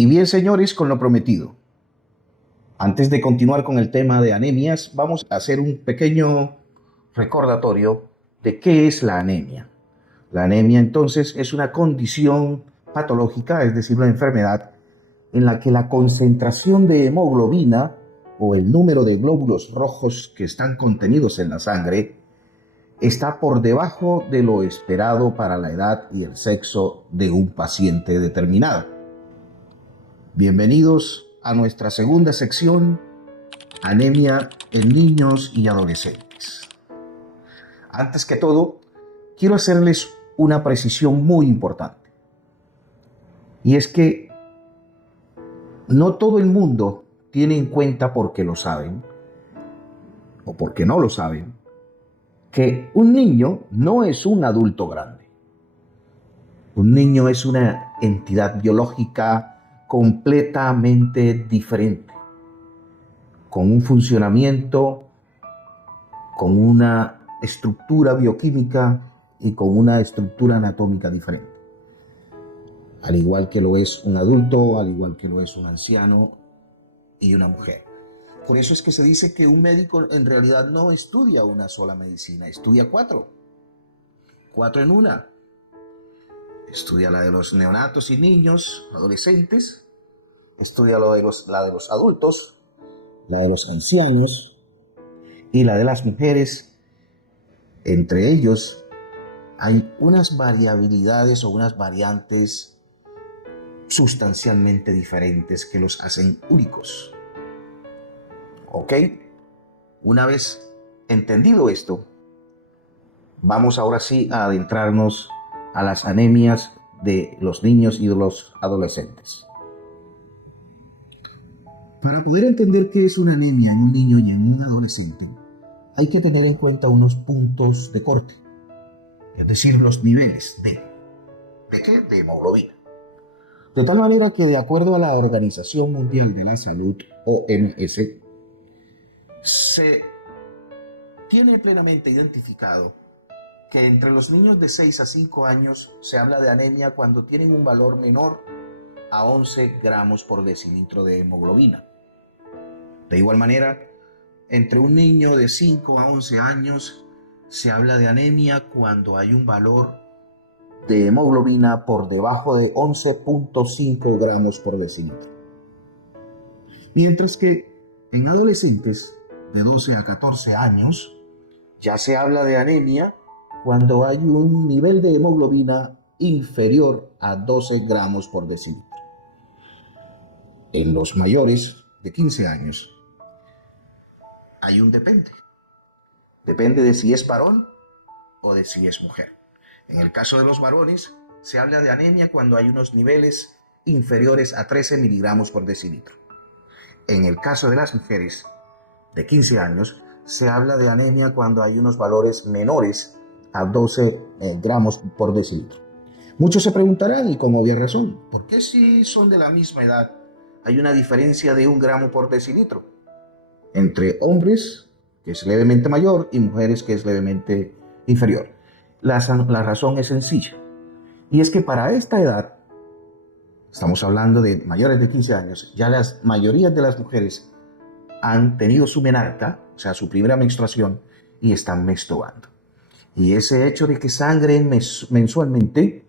Y bien, señores, con lo prometido. Antes de continuar con el tema de anemias, vamos a hacer un pequeño recordatorio de qué es la anemia. La anemia, entonces, es una condición patológica, es decir, una enfermedad en la que la concentración de hemoglobina o el número de glóbulos rojos que están contenidos en la sangre está por debajo de lo esperado para la edad y el sexo de un paciente determinado. Bienvenidos a nuestra segunda sección, anemia en niños y adolescentes. Antes que todo, quiero hacerles una precisión muy importante. Y es que no todo el mundo tiene en cuenta, porque lo saben, o porque no lo saben, que un niño no es un adulto grande. Un niño es una entidad biológica completamente diferente, con un funcionamiento, con una estructura bioquímica y con una estructura anatómica diferente. Al igual que lo es un adulto, al igual que lo es un anciano y una mujer. Por eso es que se dice que un médico en realidad no estudia una sola medicina, estudia cuatro en una. Estudia la de los neonatos y niños, adolescentes, estudia la de los adultos, la de los ancianos y la de las mujeres. Entre ellos hay unas variabilidades o unas variantes sustancialmente diferentes que los hacen únicos. ¿Ok? Una vez entendido esto, vamos ahora sí a adentrarnos a las anemias de los niños y de los adolescentes. Para poder entender qué es una anemia en un niño y en un adolescente, hay que tener en cuenta unos puntos de corte, es decir, los niveles ¿de qué? De hemoglobina. De tal manera que, de acuerdo a la Organización Mundial de la Salud, OMS, se tiene plenamente identificado que entre los niños de 6 a 5 años se habla de anemia cuando tienen un valor menor a 11 gramos por decilitro de hemoglobina. De igual manera, entre un niño de 5 a 11 años se habla de anemia cuando hay un valor de hemoglobina por debajo de 11.5 gramos por decilitro. Mientras que en adolescentes de 12 a 14 años ya se habla de anemia cuando hay un nivel de hemoglobina inferior a 12 gramos por decilitro. En los mayores de 15 años hay un depende. Depende de si es varón o de si es mujer. En el caso de los varones, se habla de anemia cuando hay unos niveles inferiores a 13 miligramos por decilitro. En el caso de las mujeres de 15 años, se habla de anemia cuando hay unos valores menores a 12 gramos por decilitro. Muchos se preguntarán, y con obvia razón, ¿por qué si son de la misma edad hay una diferencia de 1 gramo por decilitro entre hombres, que es levemente mayor, y mujeres, que es levemente inferior? La razón es sencilla, y es que para esta edad, estamos hablando de mayores de 15 años, ya las mayorías de las mujeres han tenido su menarca, o sea, su primera menstruación, y están menstruando. Y ese hecho de que sangren mensualmente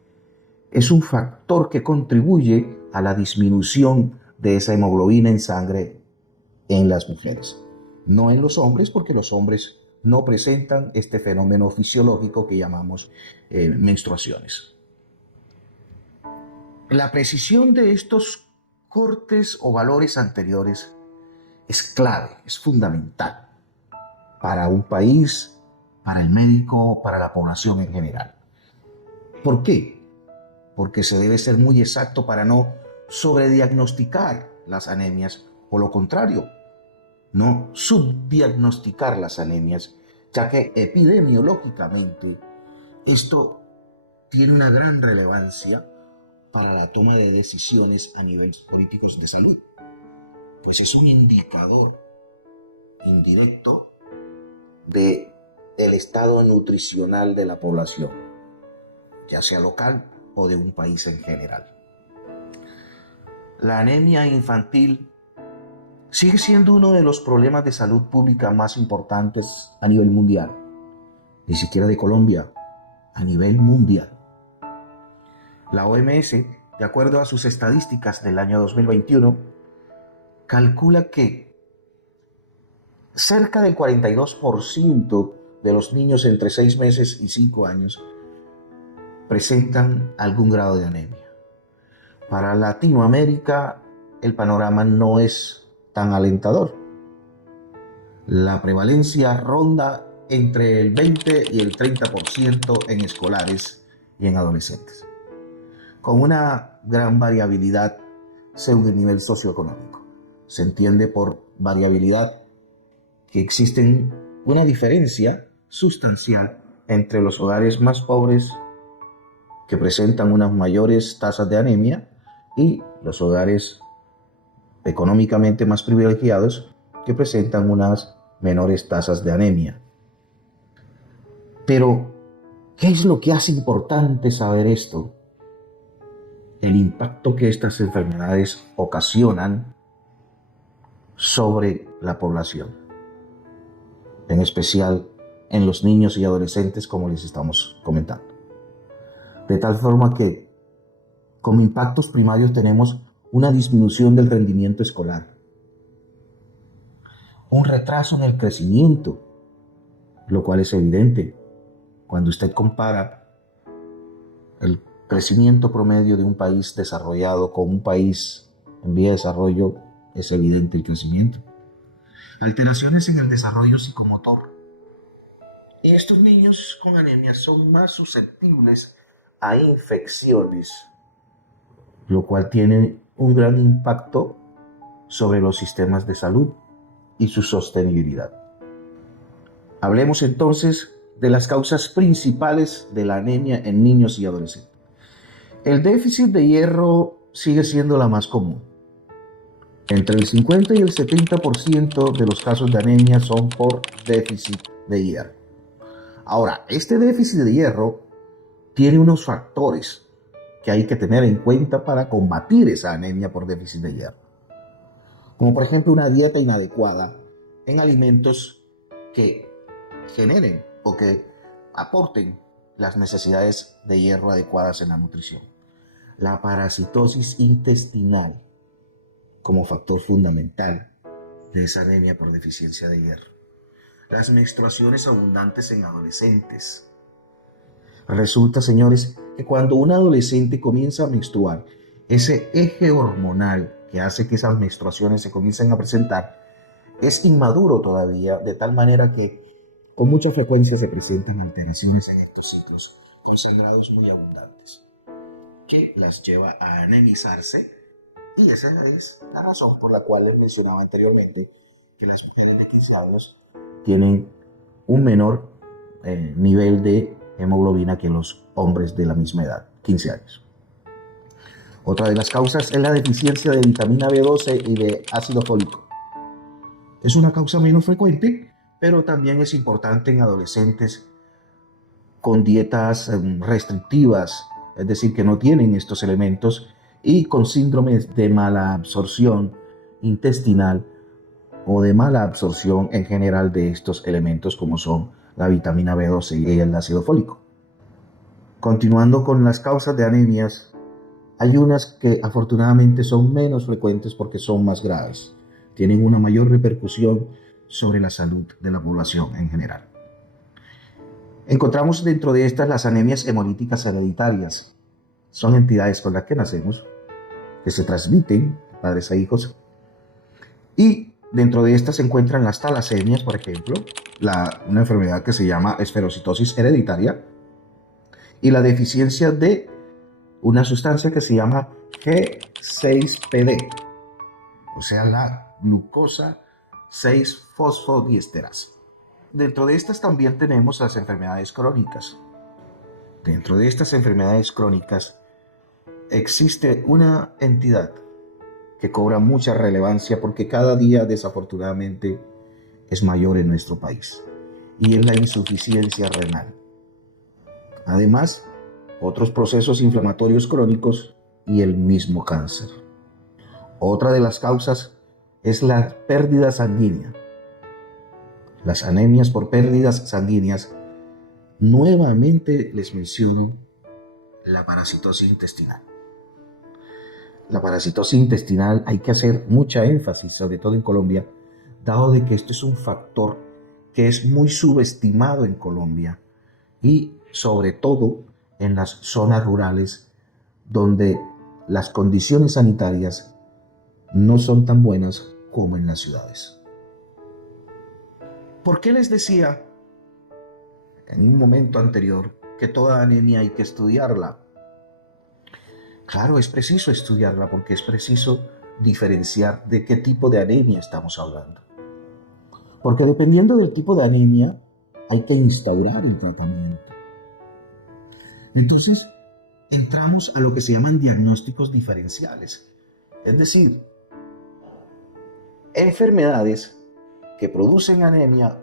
es un factor que contribuye a la disminución de esa hemoglobina en sangre en las mujeres. No en los hombres, porque los hombres no presentan este fenómeno fisiológico que llamamos menstruaciones. La precisión de estos cortes o valores anteriores es clave, es fundamental para un país, para el médico, para la población en general. ¿Por qué? Porque se debe ser muy exacto para no sobrediagnosticar las anemias, o lo contrario, no subdiagnosticar las anemias, ya que epidemiológicamente esto tiene una gran relevancia para la toma de decisiones a niveles políticos de salud, pues es un indicador indirecto del estado nutricional de la población, ya sea local o de un país en general. La anemia infantil sigue siendo uno de los problemas de salud pública más importantes a nivel mundial. Ni siquiera de Colombia, a nivel mundial. La OMS, de acuerdo a sus estadísticas del año 2021, calcula que cerca del 42% de los niños entre 6 meses y 5 años presentan algún grado de anemia. Para Latinoamérica, el panorama no es tan alentador. La prevalencia ronda entre el 20 y el 30% en escolares y en adolescentes, con una gran variabilidad según el nivel socioeconómico. Se entiende por variabilidad que existen una diferencia sustancial entre los hogares más pobres, que presentan unas mayores tasas de anemia, y los hogares económicamente más privilegiados, que presentan unas menores tasas de anemia. Pero, ¿qué es lo que hace importante saber esto? El impacto que estas enfermedades ocasionan sobre la población, en especial en los niños y adolescentes, como les estamos comentando. De tal forma que, como impactos primarios, tenemos una disminución del rendimiento escolar, un retraso en el crecimiento, lo cual es evidente cuando usted compara el crecimiento promedio de un país desarrollado con un país en vía de desarrollo. Es evidente el crecimiento. Alteraciones en el desarrollo psicomotor. Estos niños con anemia son más susceptibles a infecciones, lo cual tiene un gran impacto sobre los sistemas de salud y su sostenibilidad. Hablemos entonces de las causas principales de la anemia en niños y adolescentes. El déficit de hierro sigue siendo la más común. Entre el 50 y el 70% de los casos de anemia son por déficit de hierro. Ahora, este déficit de hierro tiene unos factores que hay que tener en cuenta para combatir esa anemia por déficit de hierro. Como por ejemplo una dieta inadecuada en alimentos que generen o que aporten las necesidades de hierro adecuadas en la nutrición. La parasitosis intestinal como factor fundamental de esa anemia por deficiencia de hierro. Las menstruaciones abundantes en adolescentes. Resulta, señores, que cuando un adolescente comienza a menstruar, ese eje hormonal que hace que esas menstruaciones se comiencen a presentar es inmaduro todavía, de tal manera que con mucha frecuencia se presentan alteraciones en estos ciclos, con sangrados muy abundantes, que las lleva a anemizarse, y esa es la razón por la cual les mencionaba anteriormente que las mujeres de 15 años tienen un menor nivel de hemoglobina que los hombres de la misma edad, 15 años. Otra de las causas es la deficiencia de vitamina B12 y de ácido fólico. Es una causa menos frecuente, pero también es importante en adolescentes con dietas restrictivas, es decir, que no tienen estos elementos, y con síndromes de mala absorción intestinal o de mala absorción en general de estos elementos, como son la vitamina B12 y el ácido fólico. Continuando con las causas de anemias, hay unas que afortunadamente son menos frecuentes porque son más graves, tienen una mayor repercusión sobre la salud de la población en general. Encontramos dentro de estas las anemias hemolíticas hereditarias. Son entidades con las que nacemos, que se transmiten de padres a hijos, y dentro de estas se encuentran las talasemias, por ejemplo, una enfermedad que se llama esferocitosis hereditaria, y la deficiencia de una sustancia que se llama G6PD, o sea, la glucosa 6-fosfodiesterasa. Dentro de estas también tenemos las enfermedades crónicas. Dentro de estas enfermedades crónicas existe una entidad que cobra mucha relevancia porque cada día desafortunadamente es mayor en nuestro país, y es la insuficiencia renal. Además, otros procesos inflamatorios crónicos y el mismo cáncer. Otra de las causas es la pérdida sanguínea. Las anemias por pérdidas sanguíneas. Nuevamente les menciono la parasitosis intestinal. La parasitosis intestinal hay que hacer mucha énfasis, sobre todo en Colombia, dado de que este es un factor que es muy subestimado en Colombia y sobre todo en las zonas rurales donde las condiciones sanitarias no son tan buenas como en las ciudades. ¿Por qué les decía en un momento anterior que toda anemia hay que estudiarla? Claro, es preciso estudiarla porque es preciso diferenciar de qué tipo de anemia estamos hablando. Porque dependiendo del tipo de anemia, hay que instaurar un tratamiento. Entonces, entramos a lo que se llaman diagnósticos diferenciales. Es decir, enfermedades que producen anemia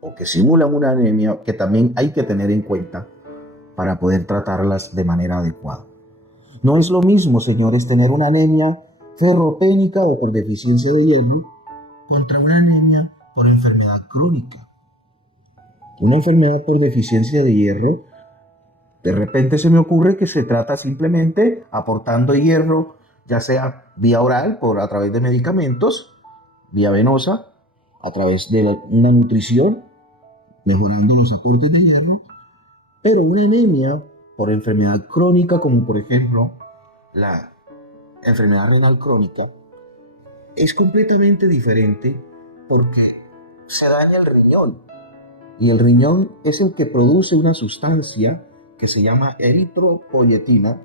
o que simulan una anemia que también hay que tener en cuenta para poder tratarlas de manera adecuada. No es lo mismo, señores, tener una anemia ferropénica o por deficiencia de hierro contra una anemia por enfermedad crónica. Una enfermedad por deficiencia de hierro, de repente se me ocurre que se trata simplemente aportando hierro, ya sea vía oral, a través de medicamentos, vía venosa, a través de una nutrición, mejorando los aportes de hierro, pero una anemia por enfermedad crónica, como por ejemplo la enfermedad renal crónica, es completamente diferente porque se daña el riñón. Y el riñón es el que produce una sustancia que se llama eritropoyetina,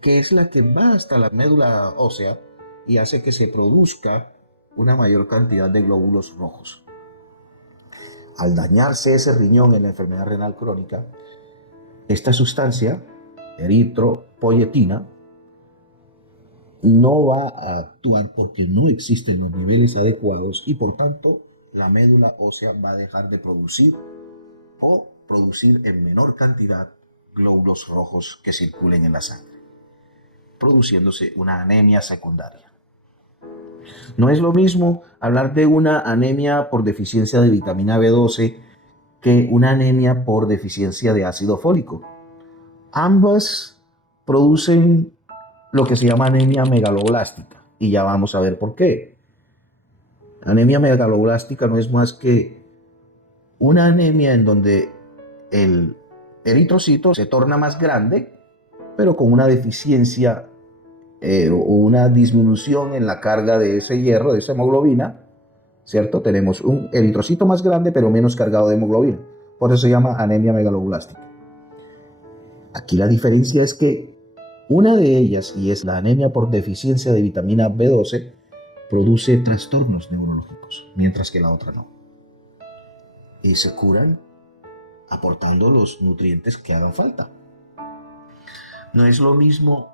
que es la que va hasta la médula ósea y hace que se produzca una mayor cantidad de glóbulos rojos. Al dañarse ese riñón en la enfermedad renal crónica, esta sustancia, eritropoyetina, no va a actuar porque no existen los niveles adecuados y por tanto la médula ósea va a dejar de producir o producir en menor cantidad glóbulos rojos que circulen en la sangre, produciéndose una anemia secundaria. No es lo mismo hablar de una anemia por deficiencia de vitamina B12 que una anemia por deficiencia de ácido fólico. Ambas producen lo que se llama anemia megaloblástica y ya vamos a ver por qué. Anemia megaloblástica no es más que una anemia en donde el eritrocito se torna más grande, pero con una deficiencia o una disminución en la carga de ese hierro, de esa hemoglobina, ¿cierto? Tenemos un eritrocito más grande, pero menos cargado de hemoglobina. Por eso se llama anemia megaloblástica. Aquí la diferencia es que una de ellas, y es la anemia por deficiencia de vitamina B12, produce trastornos neurológicos, mientras que la otra no. Y se curan aportando los nutrientes que hagan falta. No es lo mismo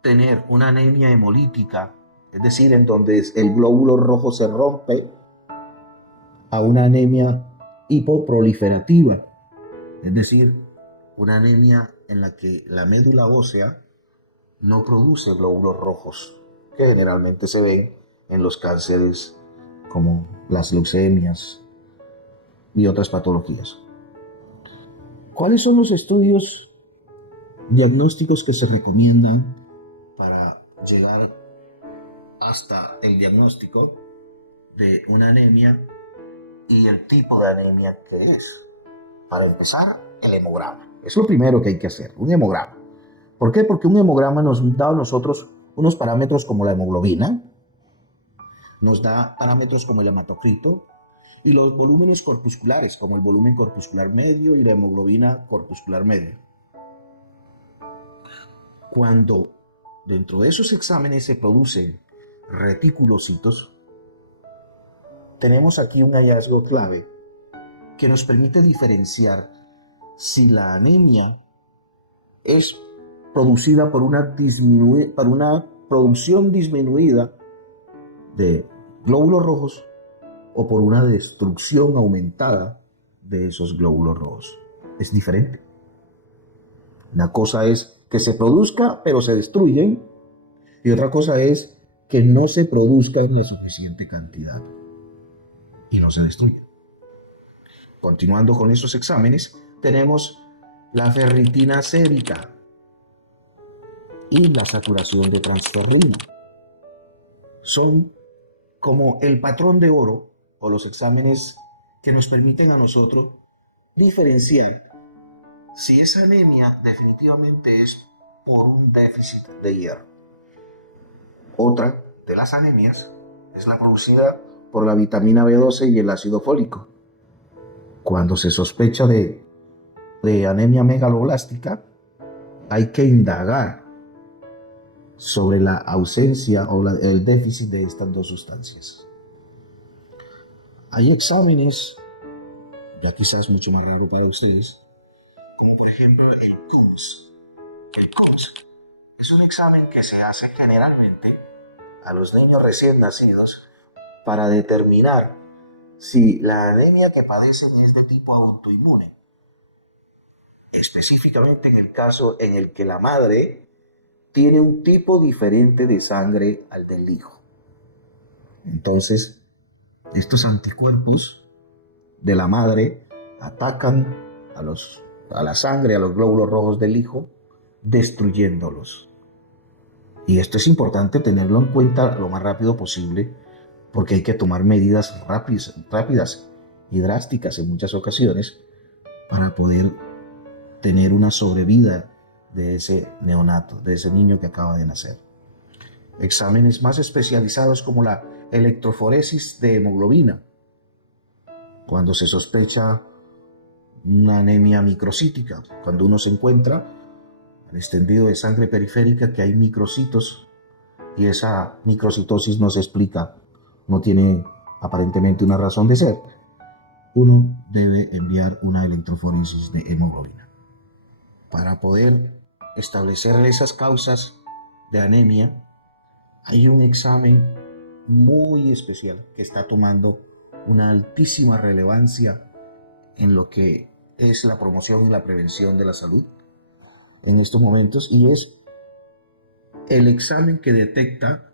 tener una anemia hemolítica, es decir, en donde el glóbulo rojo se rompe, a una anemia hipoproliferativa, es decir, una anemia en la que la médula ósea no produce glóbulos rojos, que generalmente se ven en los cánceres como las leucemias y otras patologías. ¿Cuáles son los estudios diagnósticos que se recomiendan para llegar hasta el diagnóstico de una anemia y el tipo de anemia que es? Para empezar, el hemograma. Es lo primero que hay que hacer, un hemograma. ¿Por qué? Porque un hemograma nos da a nosotros unos parámetros como la hemoglobina, nos da parámetros como el hematocrito y los volúmenes corpusculares, como el volumen corpuscular medio y la hemoglobina corpuscular media. Cuando dentro de esos exámenes se producen reticulocitos, tenemos aquí un hallazgo clave que nos permite diferenciar si la anemia es producida por una producción disminuida de glóbulos rojos o por una destrucción aumentada de esos glóbulos rojos. Es diferente. Una cosa es que se produzca pero se destruyen y otra cosa es que no se produzca en la suficiente cantidad y no se destruya. Continuando con esos exámenes, tenemos la ferritina sérica y la saturación de transferrina. Son como el patrón de oro o los exámenes que nos permiten a nosotros diferenciar si esa anemia definitivamente es por un déficit de hierro. Otra de las anemias es la producida por la vitamina B12 y el ácido fólico. Cuando se sospecha de anemia megaloblástica, hay que indagar sobre la ausencia o el déficit de estas dos sustancias. Hay exámenes, ya quizás mucho más raro para ustedes, como por ejemplo el CUMS. El CUMS es un examen que se hace generalmente a los niños recién nacidos para determinar si la anemia que padecen es de tipo autoinmune, específicamente en el caso en el que la madre tiene un tipo diferente de sangre al del hijo. Entonces, estos anticuerpos de la madre atacan a la sangre, a los glóbulos rojos del hijo, destruyéndolos. Y esto es importante tenerlo en cuenta lo más rápido posible, porque hay que tomar medidas rápidas y drásticas en muchas ocasiones para poder tener una sobrevida de ese neonato, de ese niño que acaba de nacer. Exámenes más especializados como la electroforesis de hemoglobina, cuando se sospecha una anemia microcítica, cuando uno se encuentra al extendido de sangre periférica que hay microcitos y esa microcitosis no se explica, no tiene aparentemente una razón de ser, uno debe enviar una electroforesis de hemoglobina. Para poder establecer esas causas de anemia, hay un examen muy especial que está tomando una altísima relevancia en lo que es la promoción y la prevención de la salud en estos momentos, y es el examen que detecta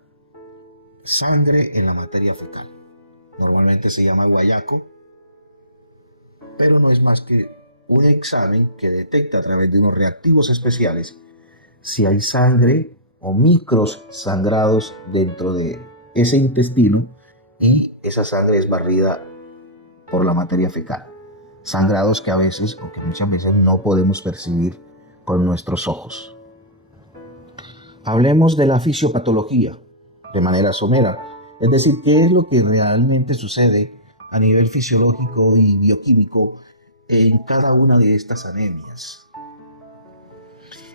sangre en la materia fecal. Normalmente se llama guayaco, pero no es más que un examen que detecta a través de unos reactivos especiales si hay sangre o micros sangrados dentro de ese intestino, y esa sangre es barrida por la materia fecal. Sangrados que a veces, o que muchas veces no podemos percibir con nuestros ojos. Hablemos de la fisiopatología de manera somera, es decir, qué es lo que realmente sucede a nivel fisiológico y bioquímico en cada una de estas anemias.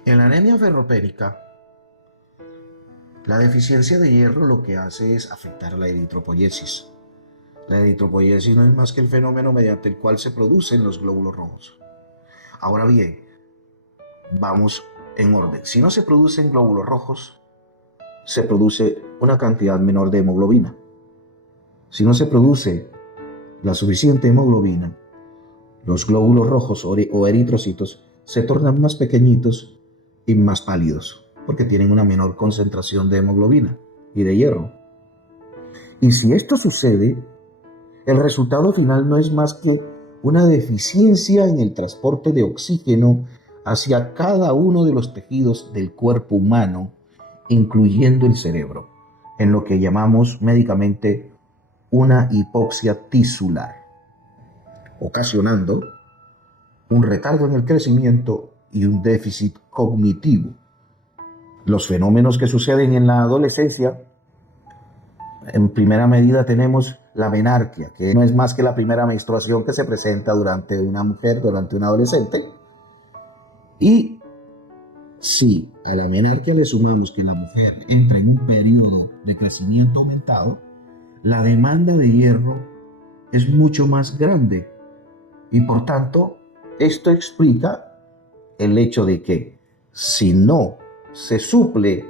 En la anemia ferropénica, la deficiencia de hierro lo que hace es afectar la eritropoyesis. La eritropoyesis no es más que el fenómeno mediante el cual se producen los glóbulos rojos. Ahora bien, vamos en orden. Si no se producen glóbulos rojos, se produce una cantidad menor de hemoglobina. Si no se produce la suficiente hemoglobina, los glóbulos rojos o eritrocitos se tornan más pequeñitos y más pálidos, porque tienen una menor concentración de hemoglobina y de hierro. Y si esto sucede, el resultado final no es más que una deficiencia en el transporte de oxígeno hacia cada uno de los tejidos del cuerpo humano, incluyendo el cerebro, en lo que llamamos médicamente una hipoxia tisular, ocasionando un retardo en el crecimiento y un déficit cognitivo. Los fenómenos que suceden en la adolescencia, en primera medida tenemos la menarquia, que no es más que la primera menstruación que se presenta durante una mujer, durante un adolescente. Y si a la menarquia le sumamos que la mujer entra en un periodo de crecimiento aumentado, la demanda de hierro es mucho más grande. Y por tanto, esto explica el hecho de que si no se suple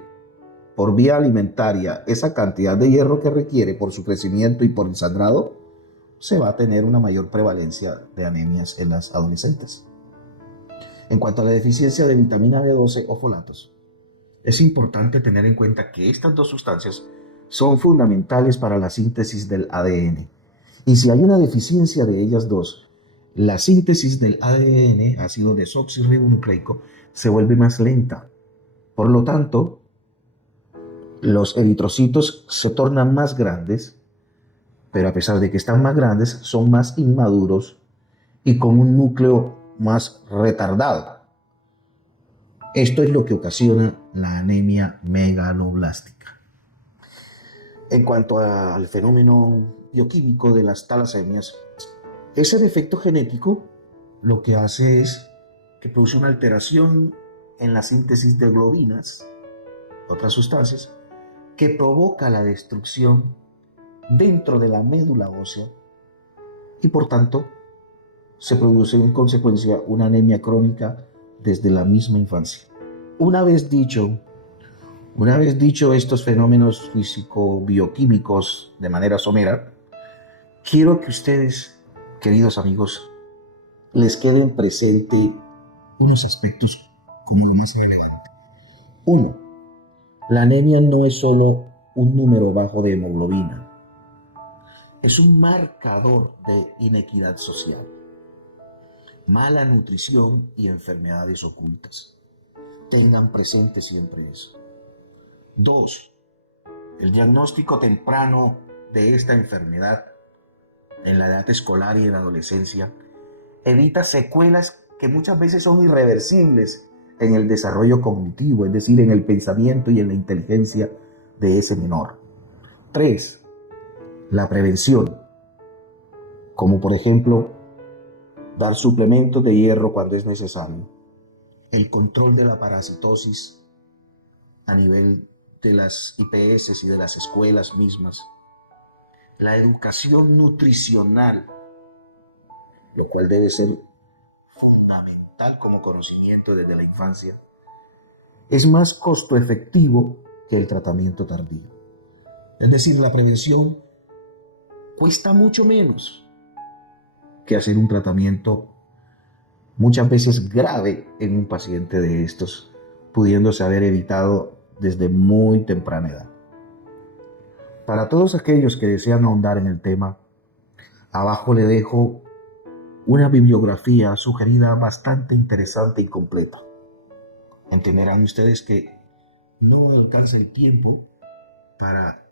por vía alimentaria esa cantidad de hierro que requiere por su crecimiento y por el sangrado, se va a tener una mayor prevalencia de anemias en las adolescentes. En cuanto a la deficiencia de vitamina B12 o folatos, Es importante tener en cuenta que estas dos sustancias son fundamentales para la síntesis del ADN. Y si hay una deficiencia de ellas dos, la síntesis del ADN, ácido desoxirribonucleico, se vuelve más lenta. Por lo tanto, los eritrocitos se tornan más grandes, pero a pesar de que están más grandes, son más inmaduros y con un núcleo más retardado. Esto es lo que ocasiona la anemia megaloblástica. En cuanto al fenómeno bioquímico de las talasemias, ese defecto genético lo que hace es que produce una alteración en la síntesis de globinas, otras sustancias, que provoca la destrucción dentro de la médula ósea y por tanto se produce en consecuencia una anemia crónica desde la misma infancia. Una vez dicho estos fenómenos físico-bioquímicos de manera somera, quiero que ustedes, queridos amigos, les queden presente unos aspectos como lo más relevante. Uno, la anemia no es solo un número bajo de hemoglobina, es un marcador de inequidad social, mala nutrición y enfermedades ocultas. Tengan presente siempre eso. Dos, el diagnóstico temprano de esta enfermedad en la edad escolar y en la adolescencia evita secuelas que muchas veces son irreversibles en el desarrollo cognitivo, es decir, en el pensamiento y en la inteligencia de ese menor. 3. La prevención, como por ejemplo dar suplementos de hierro cuando es necesario, el control de la parasitosis a nivel de las IPS y de las escuelas mismas, la educación nutricional, lo cual debe ser fundamental como conocimiento desde la infancia, es más costo efectivo que el tratamiento tardío. Es decir, la prevención cuesta mucho menos que hacer un tratamiento muchas veces grave en un paciente de estos, pudiéndose haber evitado desde muy temprana edad. Para todos aquellos que desean ahondar en el tema, abajo le dejo una bibliografía sugerida bastante interesante y completa. Entenderán ustedes que no alcanza el tiempo para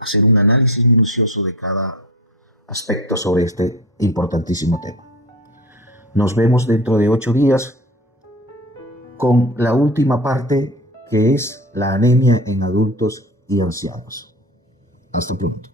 hacer un análisis minucioso de cada aspecto sobre este importantísimo tema. Nos vemos dentro de 8 días con la última parte, que es la anemia en adultos y ancianos. Hasta pronto.